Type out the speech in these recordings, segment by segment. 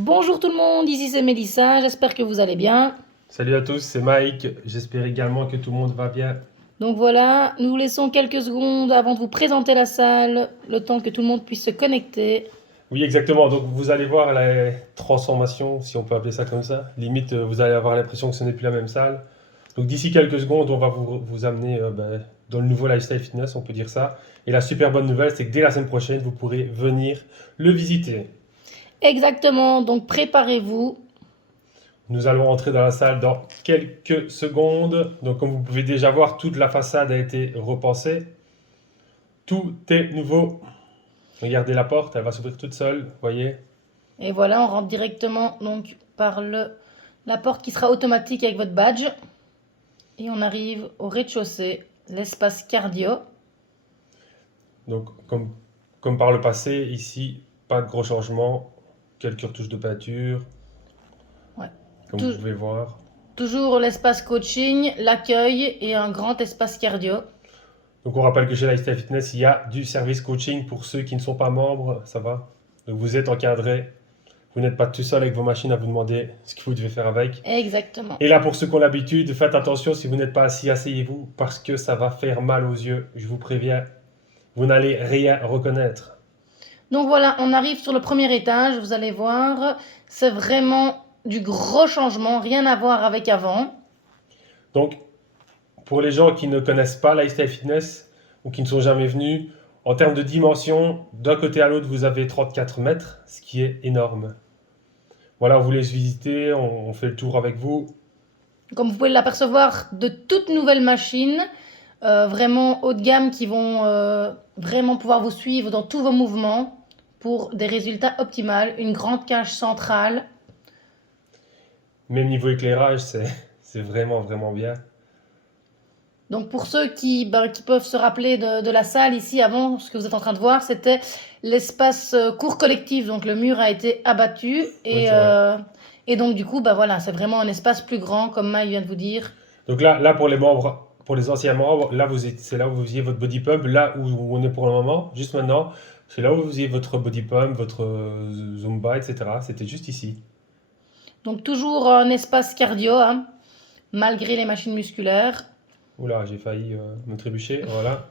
Bonjour tout le monde, ici c'est Mélissa, j'espère que vous allez bien. Salut à tous, c'est Mike. J'espère également que tout le monde va bien. Donc voilà, nous vous laissons quelques secondes avant de vous présenter la salle, le temps que tout le monde puisse se connecter. Oui, exactement. Donc vous allez voir la transformation, si on peut appeler ça comme ça. Limite, vous allez avoir l'impression que ce n'est plus la même salle. Donc d'ici quelques secondes, on va vous amener dans le nouveau Lifestyle Fitness, on peut dire ça. Et la super bonne nouvelle, c'est que dès la semaine prochaine, vous pourrez venir le visiter. Exactement, donc préparez-vous. Nous allons entrer dans la salle dans quelques secondes. Donc comme vous pouvez déjà voir, toute la façade a été repensée. Tout est nouveau. Regardez la porte, elle va s'ouvrir toute seule, voyez. Et voilà, on rentre directement donc par la porte qui sera automatique avec votre badge. Et on arrive au rez-de-chaussée, l'espace cardio. Donc, comme par le passé, ici, pas de gros changements, quelques retouches de peinture, Ouais. comme vous Tou- pouvez voir. Toujours l'espace coaching, l'accueil et un grand espace cardio. Donc, on rappelle que chez Lifestyle Fitness, il y a du service coaching pour ceux qui ne sont pas membres, ça va. Donc, vous êtes encadré, vous n'êtes pas tout seul avec vos machines à vous demander ce que vous devez faire avec. Exactement. Et là, pour ceux qui ont l'habitude, faites attention, si vous n'êtes pas assis, asseyez-vous, parce que ça va faire mal aux yeux, je vous préviens. Vous n'allez rien reconnaître. Donc voilà, on arrive sur le premier étage, vous allez voir, c'est vraiment du gros changement, rien à voir avec avant. Donc, pour les gens qui ne connaissent pas Lifestyle Fitness ou qui ne sont jamais venus, en termes de dimension, d'un côté à l'autre, vous avez 34 mètres, ce qui est énorme. Voilà, on vous laisse visiter, on fait le tour avec vous. Comme vous pouvez l'apercevoir, de toutes nouvelles machines, vraiment haut de gamme qui vont vraiment pouvoir vous suivre dans tous vos mouvements pour des résultats optimaux. Une grande cage centrale. Même niveau éclairage, c'est vraiment, vraiment bien. Donc pour ceux qui peuvent se rappeler de la salle ici avant, ce que vous êtes en train de voir, c'était l'espace cours collectif. Donc le mur a été abattu Oui, c'est vrai. et donc du coup, bah voilà, c'est vraiment un espace plus grand, comme Maï vient de vous dire. Donc là pour les membres, pour les anciens membres, là c'est là où vous faisiez votre body pump, là où on est pour le moment, juste maintenant, c'est là où vous faisiez votre body pump, votre Zumba, etc. C'était juste ici. Donc toujours un espace cardio, hein, malgré les machines musculaires. Oula, j'ai failli me trébucher, voilà.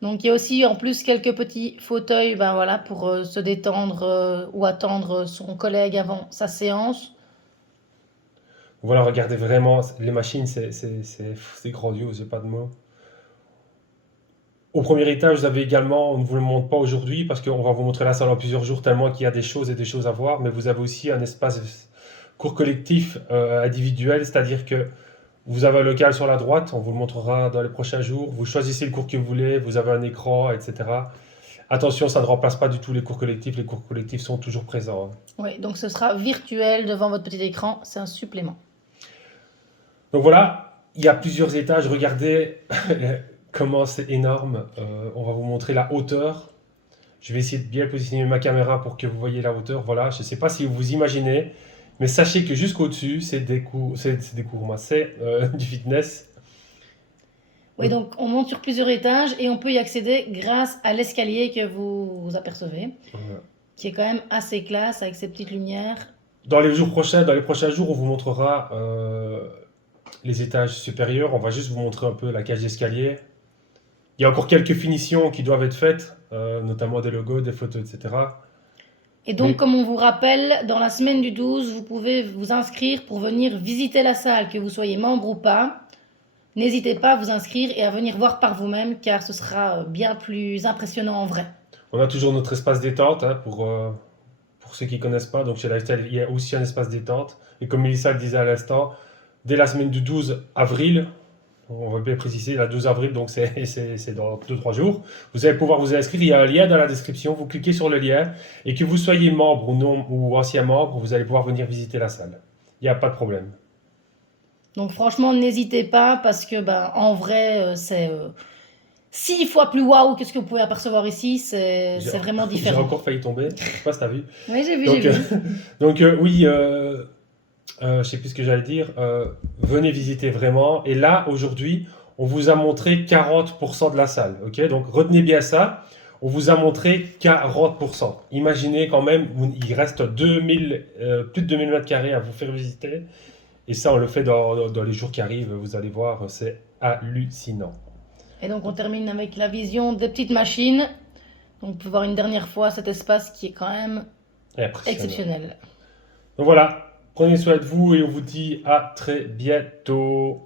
Donc il y a aussi en plus quelques petits fauteuils, ben voilà, pour se détendre ou attendre son collègue avant sa séance. Voilà, regardez vraiment, les machines, c'est grandiose, j'ai pas de mots. Au premier étage, vous avez également, on ne vous le montre pas aujourd'hui parce qu'on va vous montrer la salle en plusieurs jours tellement qu'il y a des choses et des choses à voir, mais vous avez aussi un espace cours collectif individuel, c'est-à-dire que vous avez un local sur la droite, on vous le montrera dans les prochains jours, vous choisissez le cours que vous voulez, vous avez un écran, etc. Attention, ça ne remplace pas du tout les cours collectifs sont toujours présents, hein. Oui, donc ce sera virtuel devant votre petit écran, c'est un supplément. Donc voilà, il y a plusieurs étages. Regardez comment c'est énorme. On va vous montrer la hauteur. Je vais essayer de bien positionner ma caméra pour que vous voyez la hauteur. Voilà, je ne sais pas si vous imaginez, mais sachez que jusqu'au-dessus, c'est des cours, c'est des cours, moi, c'est du fitness. Oui, Donc, donc on monte sur plusieurs étages et on peut y accéder grâce à l'escalier que vous apercevez, voilà. qui est quand même assez classe avec ses petites lumières. Dans les prochains jours, on vous montrera les étages supérieurs. On va juste vous montrer un peu la cage d'escalier. Il y a encore quelques finitions qui doivent être faites, notamment des logos, des photos, etc. Et donc, Mais comme on vous rappelle, dans la semaine du 12, vous pouvez vous inscrire pour venir visiter la salle, que vous soyez membre ou pas. N'hésitez pas à vous inscrire et à venir voir par vous-même, car ce sera bien plus impressionnant en vrai. on a toujours notre espace détente hein, pour ceux qui ne connaissent pas. Donc chez Lifestyle, il y a aussi un espace détente. Et comme Melissa le disait à l'instant, dès la semaine du 12 avril, on va bien préciser, la 12 avril, donc c'est dans 2-3 jours, vous allez pouvoir vous inscrire. Il y a un lien dans la description. Vous cliquez sur le lien et que vous soyez membre ou non ou ancien membre, vous allez pouvoir venir visiter la salle. Il n'y a pas de problème. Donc franchement, n'hésitez pas, parce que ben, en vrai, c'est 6 fois plus waouh que ce que vous pouvez apercevoir ici. J'ai C'est vraiment j'ai différent. encore failli tomber. Je sais pas si tu as vu. Oui, j'ai vu, j'ai Donc, vu. oui, je sais plus ce que j'allais dire. Venez visiter vraiment. Et là, aujourd'hui, on vous a montré 40% de la salle. Ok, donc retenez bien ça. On vous a montré 40%. Imaginez quand même, il reste 2000, plus de 2000 mètres carrés à vous faire visiter. Et ça, on le fait dans les jours qui arrivent. Vous allez voir, c'est hallucinant. Et donc on termine avec la vision des petites machines. Donc on peut voir une dernière fois cet espace qui est quand même Impressionnant. exceptionnel. Donc voilà, prenez soin de vous et on vous dit à très bientôt.